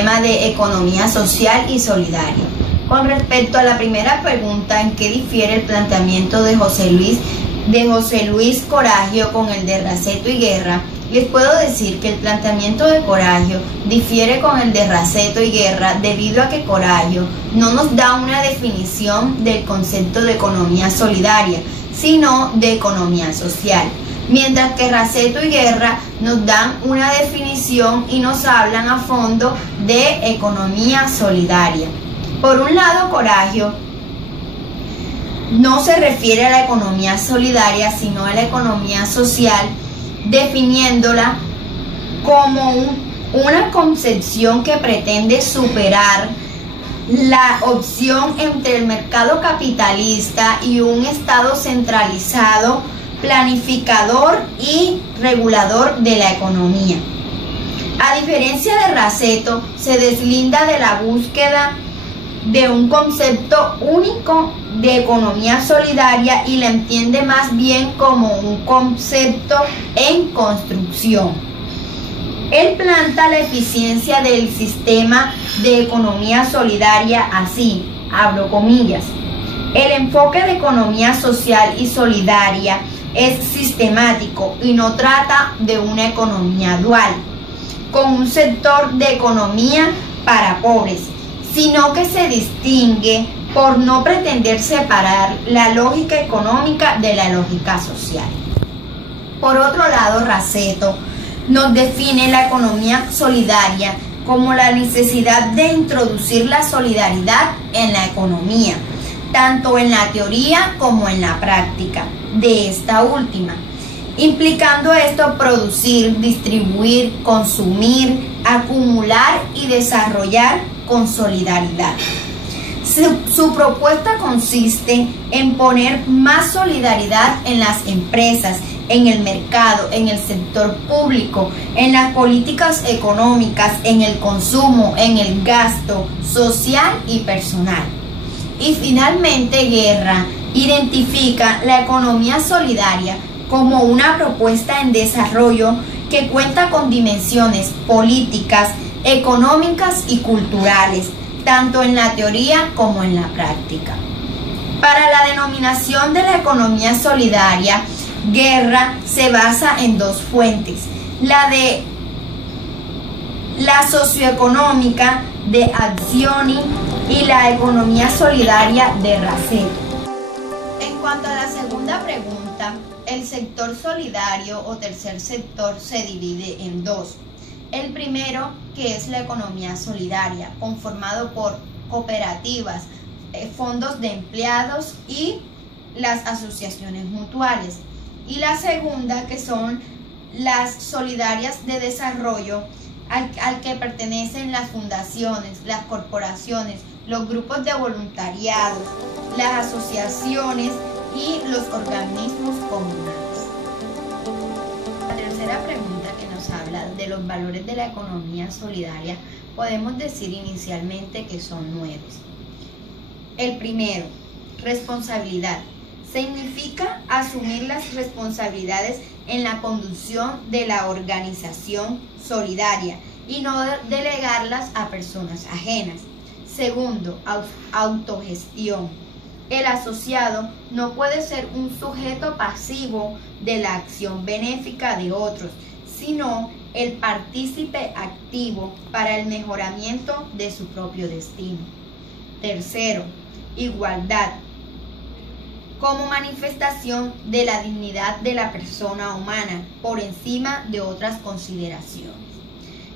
tema de economía social y solidaria. Con respecto a la primera pregunta, ¿en qué difiere el planteamiento de José Luis Coragio con el de Raceto y Guerra? Les puedo decir que el planteamiento de Coragio difiere con el de Raceto y Guerra debido a que Coragio no nos da una definición del concepto de economía solidaria, sino de economía social, mientras que Raceto y Guerra nos dan una definición y nos hablan a fondo de economía solidaria. Por un lado, Coragio no se refiere a la economía solidaria, sino a la economía social, definiéndola como una concepción que pretende superar la opción entre el mercado capitalista y un Estado centralizado, planificador y regulador de la economía. A diferencia de Raceto, se deslinda de la búsqueda de un concepto único de economía solidaria y la entiende más bien como un concepto en construcción. Él planta la eficiencia del sistema de economía solidaria así, abro comillas: el enfoque de economía social y solidaria es sistemático y no trata de una economía dual, con un sector de economía para pobres, sino que se distingue por no pretender separar la lógica económica de la lógica social. Por otro lado, Raceto nos define la economía solidaria como la necesidad de introducir la solidaridad en la economía, tanto en la teoría como en la práctica de esta última, implicando esto producir, distribuir, consumir, acumular y desarrollar con solidaridad. Su propuesta consiste en poner más solidaridad en las empresas, en el mercado, en el sector público, en las políticas económicas, en el consumo, en el gasto social y personal. Y finalmente, Guerra identifica la economía solidaria como una propuesta en desarrollo que cuenta con dimensiones políticas, económicas y culturales, tanto en la teoría como en la práctica. Para la denominación de la economía solidaria, Guerra se basa en dos fuentes: la de la socioeconómica de Accioni y la economía solidaria de Raceto. En cuanto a la segunda pregunta, el sector solidario o tercer sector se divide en dos. El primero, que es la economía solidaria, conformado por cooperativas, fondos de empleados y las asociaciones mutuales. Y la segunda, que son las solidarias de desarrollo, al que pertenecen las fundaciones, las corporaciones, los grupos de voluntariado, las asociaciones y los organismos comunales. La tercera pregunta, que nos habla de los valores de la economía solidaria, podemos decir inicialmente que son 9. El primero, responsabilidad. Significa asumir las responsabilidades en la conducción de la organización solidaria y no delegarlas a personas ajenas. Segundo, autogestión. El asociado no puede ser un sujeto pasivo de la acción benéfica de otros, sino el partícipe activo para el mejoramiento de su propio destino. Tercero, igualdad. Como manifestación de la dignidad de la persona humana por encima de otras consideraciones.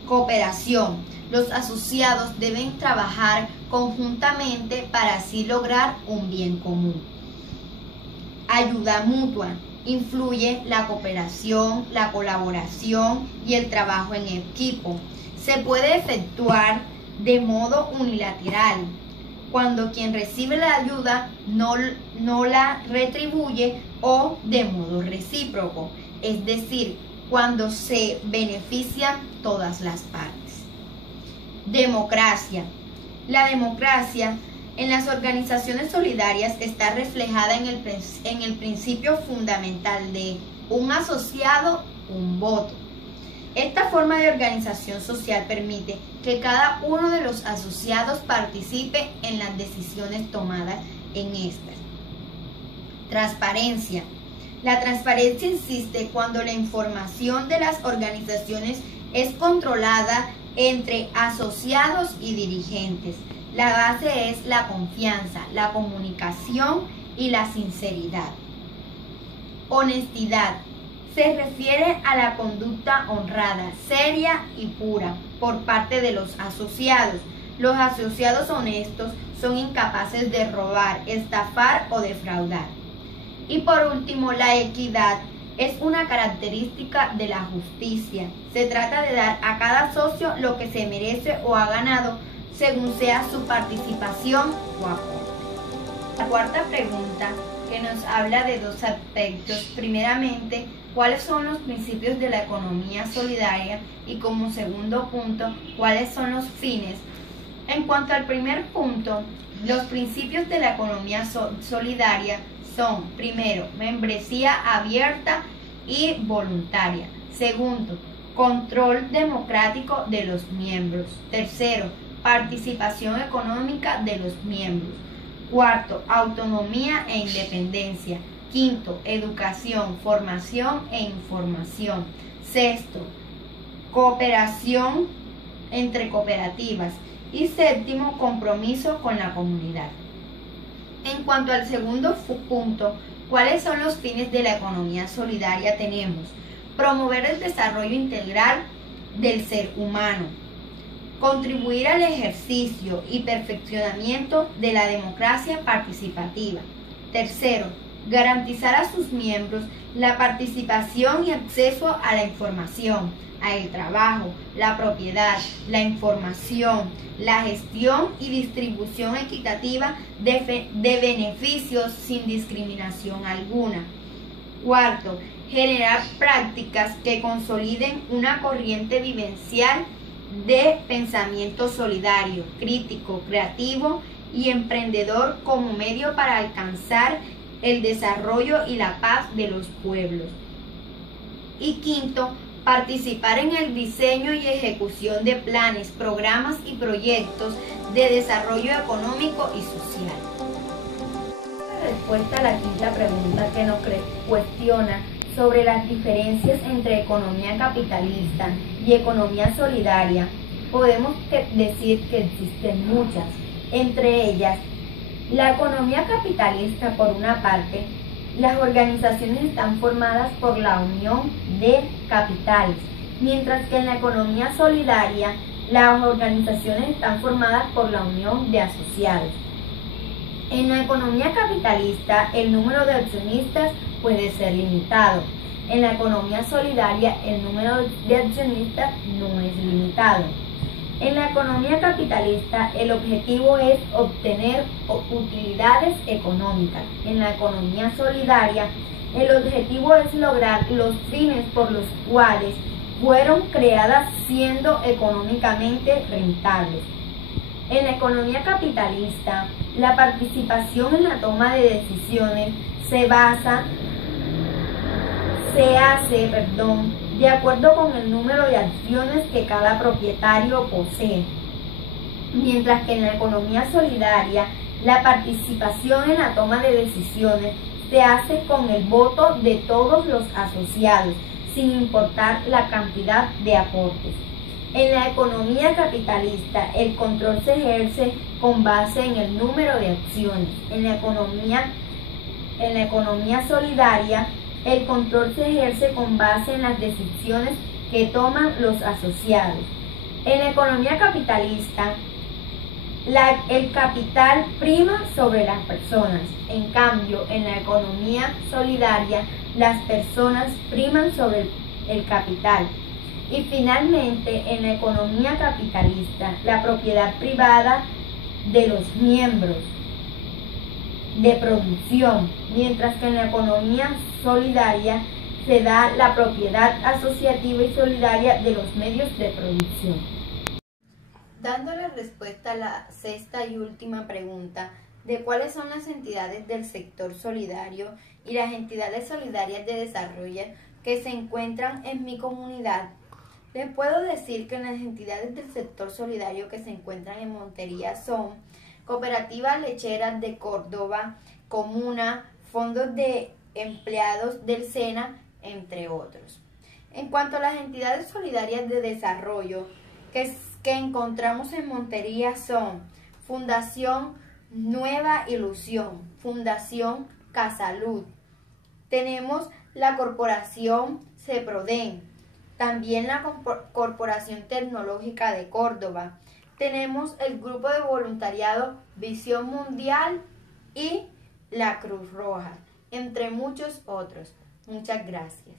Cooperación. Los asociados deben trabajar conjuntamente para así lograr un bien común. Ayuda mutua. Influye la cooperación, la colaboración y el trabajo en equipo. Se puede efectuar de modo unilateral, cuando quien recibe la ayuda no la retribuye, o de modo recíproco, es decir, cuando se benefician todas las partes. Democracia. La democracia en las organizaciones solidarias está reflejada en el principio fundamental de un asociado, un voto. Esta forma de organización social permite que cada uno de los asociados participe en las decisiones tomadas en estas. Transparencia. La transparencia existe cuando la información de las organizaciones es controlada entre asociados y dirigentes. La base es la confianza, la comunicación y la sinceridad. Honestidad. Se refiere a la conducta honrada, seria y pura por parte de los asociados. Los asociados honestos son incapaces de robar, estafar o defraudar. Y por último, la equidad es una característica de la justicia. Se trata de dar a cada socio lo que se merece o ha ganado según sea su participación o aporte. La cuarta pregunta que nos habla de dos aspectos. Primeramente, ¿cuáles son los principios de la economía solidaria? Y como segundo punto, ¿cuáles son los fines? En cuanto al primer punto, los principios de la economía solidaria son, primero, membresía abierta y voluntaria. Segundo, control democrático de los miembros. Tercero, participación económica de los miembros. Cuarto, autonomía e independencia. Quinto, educación, formación e información. Sexto, cooperación entre cooperativas. Y séptimo, compromiso con la comunidad. En cuanto al segundo punto, ¿cuáles son los fines de la economía solidaria? Tenemos promover el desarrollo integral del ser humano, contribuir al ejercicio y perfeccionamiento de la democracia participativa. Tercero, garantizar a sus miembros la participación y acceso a la información, al trabajo, la propiedad, la información, la gestión y distribución equitativa de beneficios sin discriminación alguna. Cuarto, generar prácticas que consoliden una corriente vivencial de pensamiento solidario, crítico, creativo y emprendedor como medio para alcanzar el desarrollo y la paz de los pueblos. Y quinto, participar en el diseño y ejecución de planes, programas y proyectos de desarrollo económico y social. La respuesta a la quinta pregunta que nos cuestiona sobre las diferencias entre economía capitalista y economía solidaria, podemos decir que existen muchas. Entre ellas, la economía capitalista, por una parte, las organizaciones están formadas por la unión de capitales, mientras que en la economía solidaria, las organizaciones están formadas por la unión de asociados. En la economía capitalista, el número de accionistas puede ser limitado. En la economía solidaria, el número de accionistas no es limitado. En la economía capitalista, el objetivo es obtener utilidades económicas. En la economía solidaria, el objetivo es lograr los fines por los cuales fueron creadas, siendo económicamente rentables. En la economía capitalista, la participación en la toma de decisiones se hace de acuerdo con el número de acciones que cada propietario posee, mientras que en la economía solidaria la participación en la toma de decisiones se hace con el voto de todos los asociados, sin importar la cantidad de aportes. En la economía capitalista, el control se ejerce con base en el número de acciones. En la economía solidaria, el control se ejerce con base en las decisiones que toman los asociados. En la economía capitalista, el capital prima sobre las personas. En cambio, en la economía solidaria, las personas priman sobre el capital. Y finalmente, en la economía capitalista, la propiedad privada de los miembros de producción, mientras que en la economía solidaria se da la propiedad asociativa y solidaria de los medios de producción. Dando la respuesta a la sexta y última pregunta de cuáles son las entidades del sector solidario y las entidades solidarias de desarrollo que se encuentran en mi comunidad, Les puedo decir que las entidades del sector solidario que se encuentran en Montería son Cooperativa Lecheras de Córdoba, Comuna, Fondos de Empleados del SENA, entre otros. En cuanto a las entidades solidarias de desarrollo que encontramos en Montería son Fundación Nueva Ilusión, Fundación Casalud, tenemos la Corporación CEPRODEN, también la Corporación Tecnológica de Córdoba, tenemos el Grupo de Voluntariado Visión Mundial y la Cruz Roja, entre muchos otros. Muchas gracias.